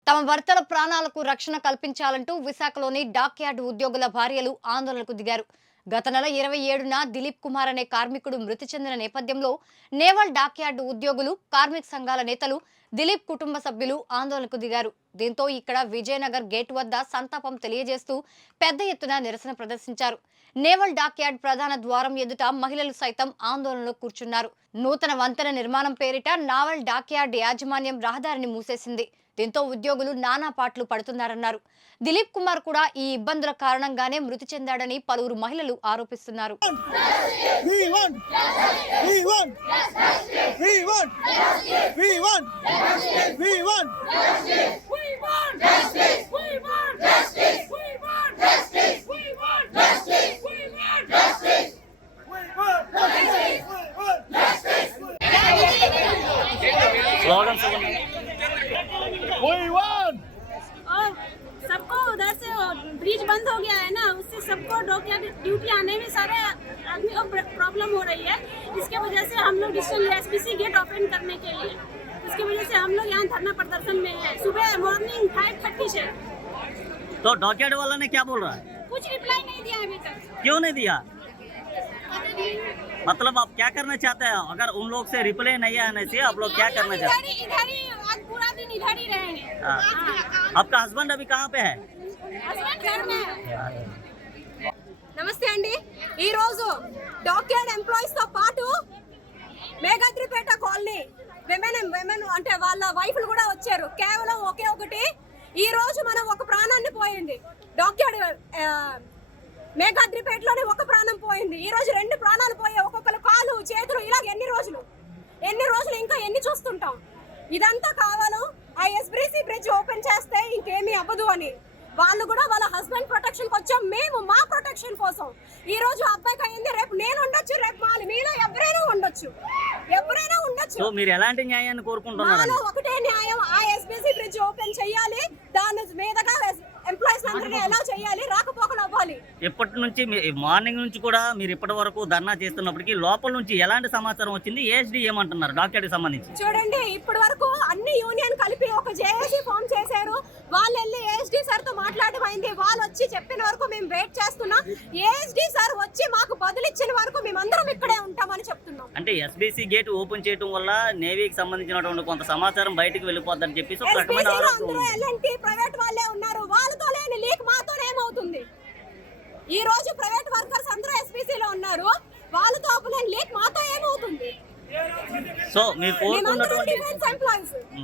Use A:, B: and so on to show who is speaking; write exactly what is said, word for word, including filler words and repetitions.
A: తమ భర్తల ప్రాణాలకు రక్షణ కల్పించాలంటూ విశాఖలోని డాక్యార్డ్ ఉద్యోగుల భార్యలు ఆందోళనకు దిగారు. గత నెల ఇరవై ఏడున దిలీప్ కుమార్ అనే కార్మికుడు మృతి చెందిన నేపథ్యంలో నేవల్ డాక్యార్డ్ ఉద్యోగులు, కార్మిక సంఘాల నేతలు, దిలీప్ కుటుంబ సభ్యులు ఆందోళనకు దిగారు. దీంతో ఇక్కడ విజయనగర్ గేట్ వద్ద సంతాపం తెలియజేస్తూ పెద్ద ఎత్తున నిరసన ప్రదర్శించారు. నేవల్ డాక్యార్డ్ ప్రధాన ద్వారం ఎదుట మహిళలు సైతం ఆందోళనలో కూర్చున్నారు. నూతన వంతెన నిర్మాణం పేరిట నావల్ డాక్యార్డ్ యాజమాన్యం రహదారిని మూసేసింది. దీంతో ఉద్యోగులు నానా పాట్లు పడుతున్నారన్నారు. దిలీప్ కుమార్ కూడా ఈ ఇబ్బందుల కారణంగానే మృతి చెందాడని పలువురు మహిళలు ఆరోపిస్తున్నారు.
B: और सबको उधर से ब्रिज बंद हो गया है ना, उससे सबको डॉक्टर ड्यूटी आने में सारे आदमी को प्रॉब्लम हो रही है। इसके वजह से हम लोग डिजिटल एसपीसी गेट ओपन करने के लिए, उसकी वजह से हम लोग यहाँ धरना प्रदर्शन में है। सुबह मॉर्निंग फाइव थर्टी से।
C: तो डॉक्यार्ड वाला ने क्या बोल रहा है?
B: कुछ रिप्लाई नहीं दिया अभी तक।
C: क्यों नहीं दिया? मतलब आप क्या करना चाहते हैं? अगर उन लोग से रिप्लाई नहीं आने से आप लोग क्या करना चाहते हैं?
B: इधर ही आज पूरा दिन इधर ही रहेंगे।
C: आपका हस्बैंड अभी कहाँ पे है?
B: हस्बैंड घर में है। నమస్తే అండి. ఈ రోజు డాక్యార్డ్ ఎంప్లాయీస్ తో పాటు మేఘాద్రిపేట కాలనీ విమెన్ విమెన్ అంటే వాళ్ళ వైఫ్లు కూడా వచ్చారు. కేవలం ఒకే ఒకటి, ఈ రోజు మనం ఒక ప్రాణాన్ని పోయింది. డాక్యార్డ్ మేఘాద్రిపేటలోనే ఒక ప్రాణం పోయింది. ఈ రోజు రెండు ప్రాణాలు పోయాయి. ఒక్కొక్కరు కాలు చేతులు ఇలాగ ఎన్ని రోజులు ఎన్ని రోజులు ఇంకా ఎన్ని చూస్తుంటాం? ఇదంతా కావాలో ఆ ఎస్బీసీ బ్రిడ్జ్ ఓపెన్ చేస్తే ఇంకేమీ అవ్వదు అని వాళ్ళు కూడా వాళ్ళ హస్బెండ్ ప్రొటెక్షన్ వచ్చాం, మేము మా ప్రొటెక్షన్ కోసం. ఈ రోజు అబ్బాయికి అయింది, రేపు నేను ఉండొచ్చు, రేపు మాలి మీలో ఎవరైనా ఉండొచ్చు, ఎవరైనా ఉండొచ్చు.
C: సో మీరు ఎలాంటి న్యాయాన్ని కోరుకుంటున్నారు?
B: ఒకటే న్యాయం, ఆ ఎస్బీసీ బ్రిడ్జ్ ఓపెన్ చేయాలి, దాని మీదగా ఎంప్లాయీస్ అందరినీ ఎలా చేయాలి, రాకపోకలు అవ్వాలి.
C: ఎప్పటి నుంచి మార్నింగ్ నుంచి కూడా మీరు ఇప్పటి వరకు ధర్నా చేస్తున్నప్పటికీ లోపల నుంచి ఎలాంటి సమాచారం వచ్చింది? ఏఎస్డీ ఏమంటున్నారు డాక్యార్డ్ సంబంధించి?
B: చూడండి, ఇప్పటి వరకు అన్ని యూనియన్ కలిపి ఒక జేఏసీ ఫామ్ చేశారు. వాళ్ళు వెళ్ళి ఏఎస్డీ సార్ తో మాట్లాడడం అయింది. వాళ్ళు వచ్చి చెప్పిన వరకు మేము వెయిట్ చేస్తున్నాం. ఏఎస్డీ సార్ వచ్చి మాకు బదులిచ్చిన వరకు మేమందరం ఇక్కడే ఉంటామని చెప్తున్నాం.
C: అంటే ఎస్బీసీ గేట్ ఓపెన్ చేయడం వల్ల నేవీకి సంబంధించినటువంటి కొంత సమాచారం బయటకు వెళ్ళిపోద్దని చెప్పేసి ఒక రకమైన ఆలోచన.
B: ఎల్ఎన్టీ ప్రైవేట్ వాళ్ళే ఉన్నారు, వాళ్ళతో లేని లీక్ మాతో ఏమవుతుంది? ఈ రోజు ప్రైవేట్ వర్కర్స్ అందరూ ఎస్పీసీలో ఉన్నారు, వాళ్ళతో లేని లీక్ మాతో ఏమవుతుంది?
C: సో మీరు కోరుకున్నటువంటి